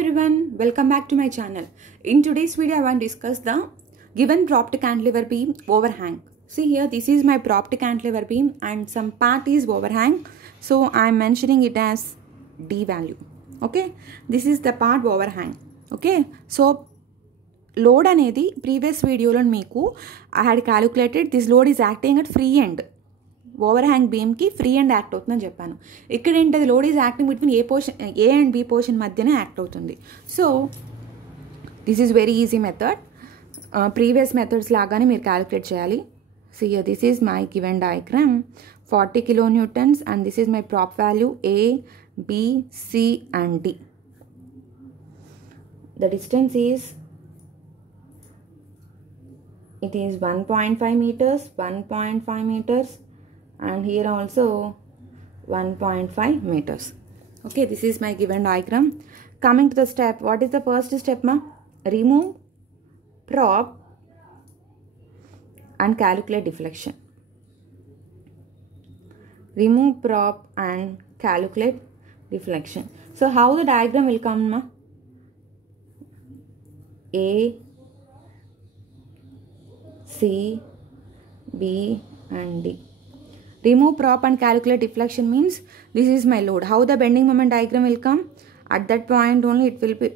Everyone, welcome back to my channel. In today's video I want to discuss the given propped cantilever beam overhang. See here, this is my propped cantilever beam and some part is overhang, so I am mentioning it as D value. Okay, this is the part overhang. Okay, so load anedi previous video lo meeku I had calculated this load is acting at free end. Overhang బీమ్కి free and act అవుతుందని చెప్పాను. ఇక్కడ ఏంటది, load is acting between A and B portion మధ్యనే act అవుతుంది. So this is very easy method. Previous methods లాగానే మీరు calculate చేయాలి. So here this is my given diagram 40 kilonewtons and this is my prop value A, B, C and D. The distance is 1.5 meters, 1.5 meters and here also 1.5 meters. Okay, this is my given diagram. Coming to the step, what is the first step ma? Remove prop and calculate deflection. Remove prop and calculate deflection. So how the diagram will come ma? A, C, B and D. Remove prop and calculate deflection means this is my load. How the bending moment diagram will come? At that point only it will be,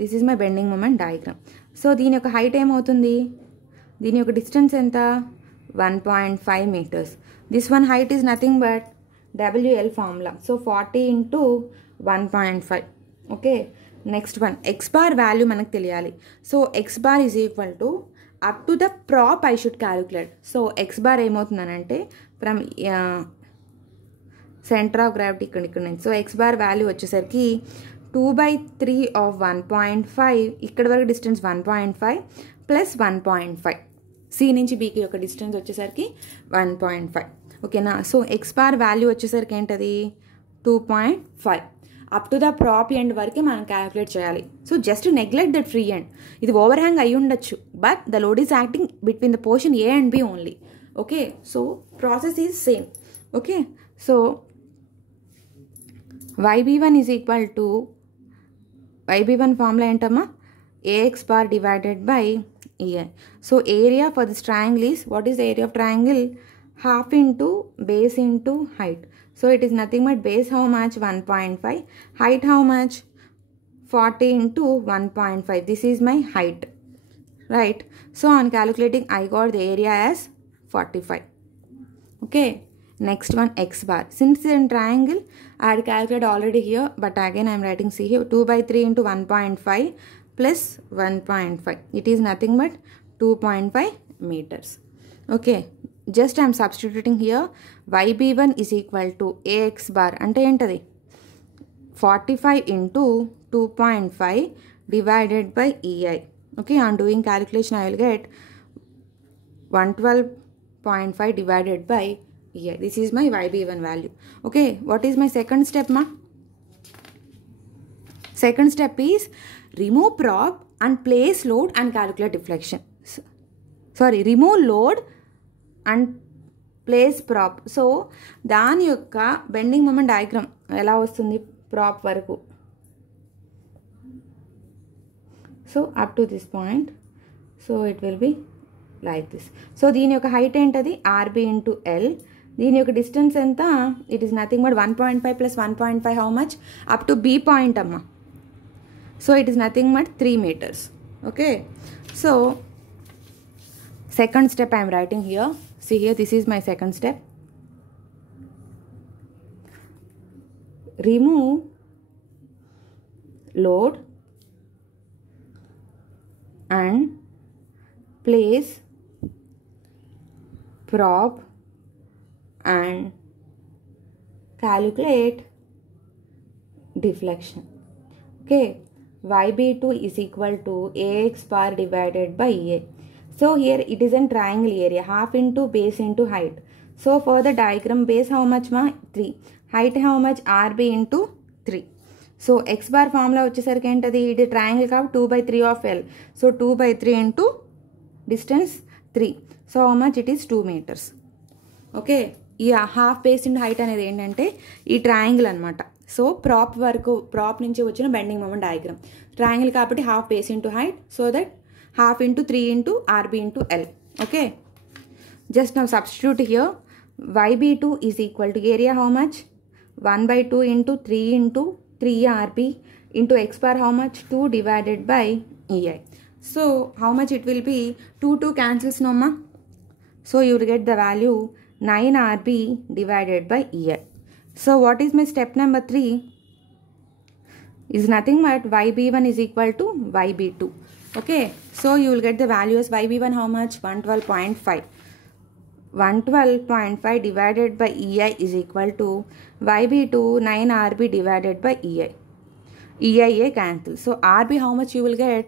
this is my bending moment diagram. So దీని యొక్క height ఏమవుతుంది, దీని యొక్క distance ఎంత, 1.5 meters. This one height is nothing but WL formula. So 40 into 1.5. Okay, next one x bar value మనకు తెలియాలి. So x bar is equal to up to the prop I should calculate. So x bar ఏమవుతుందనంటే from centre of gravity ఇక్కడ నుంచి. So x bar value వచ్చేసరికి 2/3 of 1.5, ఇక్కడ వరకు distance 1.5 plus 1.5, C నుంచి బీకి యొక్క డిస్టెన్స్ వచ్చేసరికి 1.5. ఓకేనా. సో x bar వాల్యూ వచ్చేసరికి ఏంటది 2.5. అప్ టు ద ప్రాప్ ఎండ్ వరకే మనం క్యాలిక్యులేట్ చేయాలి. So just neglect that free end. ఇది ఓవర్ హ్యాంగ్ అయి ఉండొచ్చు, but the load is acting between the portion A and B only. Okay, so process is same. Okay, so YB1 is equal to, YB1 formula ఏంటమ్మా, AX bar divided by EI. So area for this triangle is, what is the area of triangle, half into base into height. So it is nothing but base how much, 1.5, height how much, 40 into 1.5. This is my height, right? So on calculating I got the area as 45. Okay, next one x bar. Since in triangle I had calculated already here, but again I am writing, see here, 2/3 into 1.5 plus 1.5. It is nothing but 2.5 meters. Okay, just I am substituting here. YB1 is equal to AX bar అంటే ఏంటది, 45 into 2.5 divided by EI. Okay, on doing calculation I will get 112.5 divided by EI. This is my YB1 value. Okay, what is my second step ma? Second step is remove prop and place load and calculate deflection. Sorry, remove load and place prop. So దాని యొక్క bending moment diagram ఎలా వస్తుంది prop వరకు. So up to this point, so it will be like this. So దీని యొక్క height ఏంటది, RB into L. దీని యొక్క డిస్టెన్స్ ఎంత, it is nothing but 1.5 plus 1.5 how much, up to B point అమ్మ. So it is nothing but 3 meters. Okay, so second step I am writing here. See here, this is my second step. Remove load and place prop and calculate deflection. Okay, YB2 is equal to AX bar divided by EA. So here it is in triangle area, half into base into height. So for the diagram, base how much ma, 3, height how much, RB into 3. So x bar formula వచ్చేసరికి ఏంటది, ఇది triangle కాబట్టి 2/3 of L. So 2/3 into distance 3. So how much it is, 2 meters. Okay, ఈ half base into height అనేది ఏంటంటే ఈ triangle అనమాట. So ప్రాప్ వరకు ప్రాప్ నుంచి వచ్చిన బెండింగ్ మూమెంట్ డయాగ్రామ్. ట్రయాంగిల్ కాబట్టి half base into height, so that half into 3 into RB into L. Okay, just now substitute here. YB2 is equal to area how much? 1/2 into 3 into 3 RB into x bar how much? 2 divided by EI. So how much it will be? 2 cancels no ma. So you will get the value 9 RB divided by EI. So what is my step number 3? Is nothing but YB1 is equal to YB2. Okay, so you will get the value as YB1 how much? 112.5. 112.5 divided by EI is equal to YB2 9 RB divided by EI. EIA cancel. So RB how much you will get?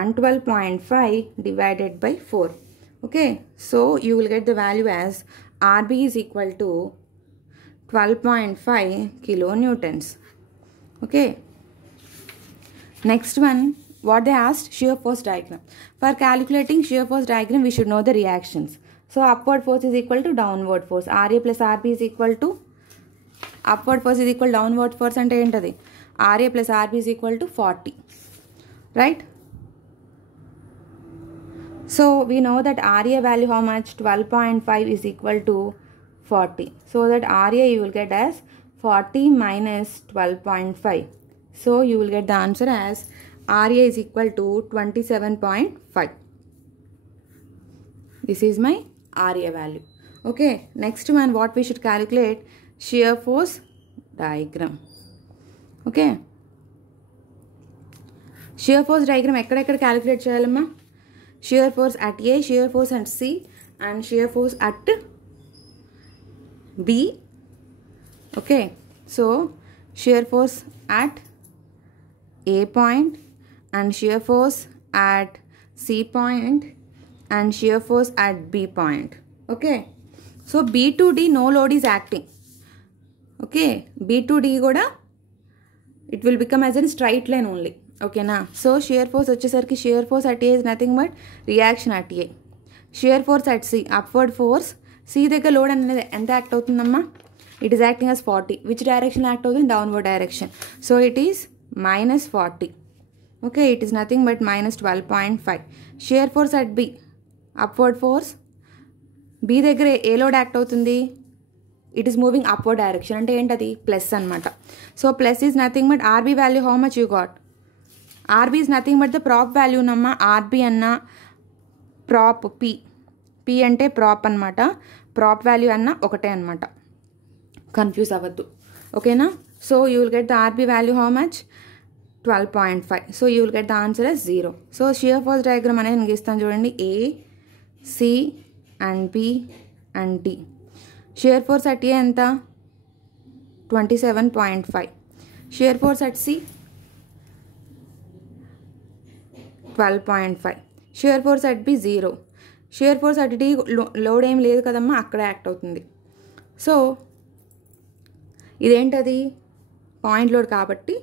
112.5 divided by 4. Okay, so you will get the value as RB is equal to 12.5 kilonewtons. Okay, next one, what they asked, shear force diagram. For calculating shear force diagram, we should know the reactions. So upward force is equal to downward force. RA plus RB is equal to, upward force is equal to downward force ante entadi. RA plus RB is equal to 40. Right? So we know that RA value how much? 12.5 is equal to 40. So that RA you will get as 40 minus 12.5. So you will get the answer as RA is equal to 27.5. This is my RA value. Okay, next one, what we should calculate? Shear force diagram. Okay, shear force diagram ekkada calculate cheyalamma? Shear force at A, shear force at C, and shear force at B. Okay, so shear force at A point and shear force at C point and shear force at B point. Okay, so B to D no load is acting. Okay, B to D kuda it will become as a straight line only. Okay na, so shear force vachesariki shear force at A is nothing but reaction at A. Shear force at C, upward force. C దగ్గర load అనేది ఎంత act అవుతుందమ్మా? It is acting as 40. Which direction act అవుతుంది? Downward direction. So it is minus 40. Okay, it is nothing but minus 12.5. Shear force at B, upward force. B దగ్గర ఏ load act అవుతుంది? It is moving upward direction. అంటే ఏంటది? Plus అనమాట. So plus is nothing but RB value how much you got? RB is nothing but the prop value నమ్మా. RB అన్న ప్రాప్ P అంటే ప్రాప్ అనమాట. ప్రాప్ value అన్న ఒకటే అనమాట. కన్ఫ్యూజ్ అవ్వద్దు. ఓకేనా? So you will get the RB value how much? 12.5. So you will get the answer as 0. So shear force diagram అనేది నేను గీస్తాను చూడండి. A, C and B and D. Shear force at A ఎంత? 27.5. Shear force at C 12.5. Shear force at B 0. Shear force at D load ఏం లేదు కదమ్మా, అక్కడ act అవుతుంది. సో ఇదేంటది? పాయింట్ లోడ్ కాబట్టి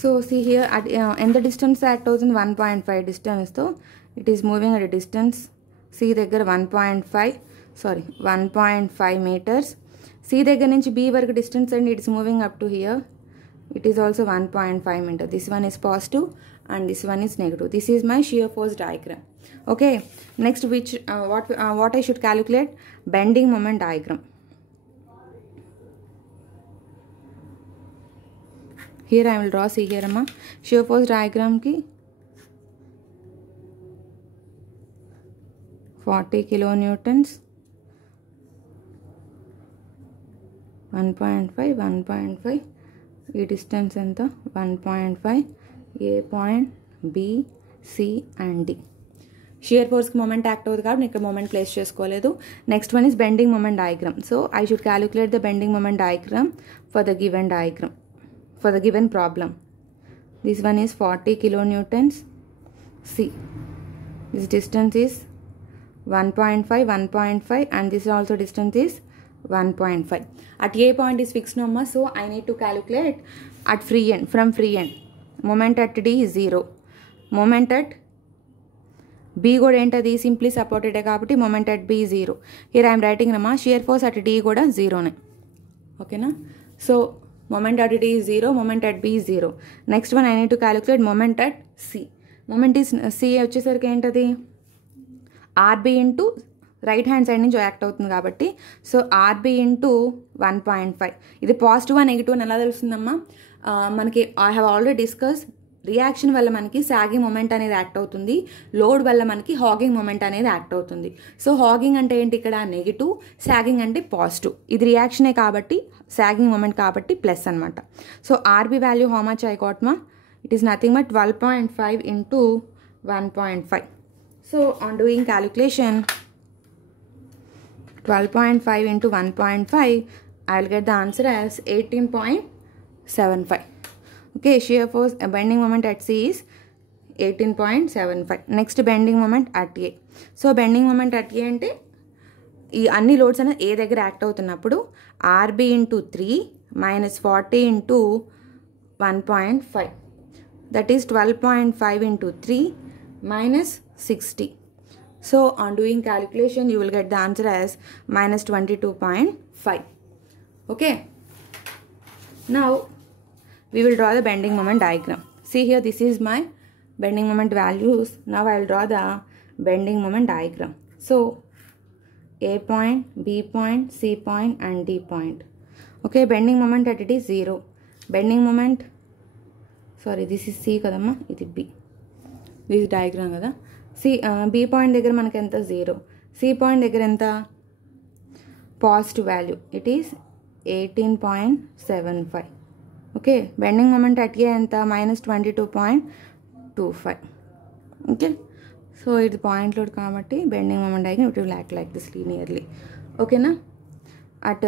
So see here at in the distance act అవుతుంది 1.5 distance తో it is moving at a distance C దగ్గర 1.5 meters. C దగ్గర నుంచి B వరకు distance and it is moving up to here. It is also 1.5 meter. This one is positive and this one is negative. This is my shear force diagram. Okay, next which what I should calculate? Bending moment diagram. Here I will draw, see here amma, shear force diagram ki 40 kilonewtons, 1.5, ఈ distance ఎంత? 1.5, A పాయింట్, B, C and D. Shear ఫోర్స్కి moment act అవుతుంది కాబట్టి నేను ఇక్కడ moment place చేసుకోలేదు. Next one is bending moment diagram. So I should calculate the bending moment diagram for the given diagram, for the given problem. This one is 40 kilonewtons. C, this distance is 1.5 and this also distance is 1.5. At A point is fixed number, so I need to calculate at free end, from free end. Moment at D is 0. Moment at B కూడా ఏంటది simply సపోర్టెడే కాబట్టి moment at B 0. Here I'm writing రమ్మా shear force at D కూడా 0నే. ఓకేనా. So moment at D is 0, moment at B is 0. Next one I need to calculate moment at C. Moment is C వచ్చేసరికి ఏంటది RB into right hand side నుంచి act అవుతుంది కాబట్టి so RB into 1.5. ఇది positive negative అని ఎలా తెలుస్తుందమ్మా మనకి I have already discuss reaction వల్ల మనకి సాగింగ్ మొమెంట్ అనేది యాక్ట్ అవుతుంది, లోడ్ వల్ల మనకి హాగింగ్ మొమెంట్ అనేది యాక్ట్ అవుతుంది. సో హాగింగ్ అంటే ఏంటి ఇక్కడ నెగిటివ్, సాగింగ్ అంటే పాజిటివ్. ఇది రియాక్షనే కాబట్టి సాగింగ్ మొమెంట్ కాబట్టి ప్లస్ అనమాట. So RB value how much I got మా it is nothing but 12.5 into 1.5. So on doing calculation 12.5 into 1.5 I will get the answer as 18.75. Okay, shear force bending moment at C is 18.75. Next bending moment at A. So bending moment at A అంటే ఈ అన్ని loads అనేది ఏ దగ్గర act అవుతున్నప్పుడు RB into 3 minus 40 into 1.5 that is 12.5 into 3 minus 60. So on doing calculation you will get the answer as minus 22.5. Okay, now we will draw the bending moment diagram. See here, this is my bending moment values. Now I will draw the bending moment diagram. So A point, B point, C point and D point. Okay, bending moment at it is 0. Bending moment, sorry this is C kadamma, it is B. This is diagram kada. C B point దగ్గర మనకి ఎంత 0, C point దగ్గర ఎంత positive value it is 18.75. Okay, bending moment at a ఎంత minus 22.25. Okay, so ఇది point load కాబట్టి bending moment అయితే it will act like this linearly. ఓకేనా. అట్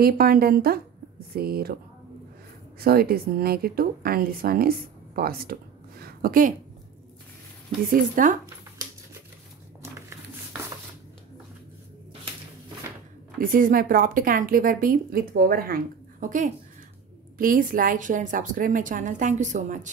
బి పాయింట్ ఎంత 0, so it is negative and this one is positive. Okay, this is my propped cantilever beam with overhang. Okay, please like, share and subscribe my channel. Thank you so much.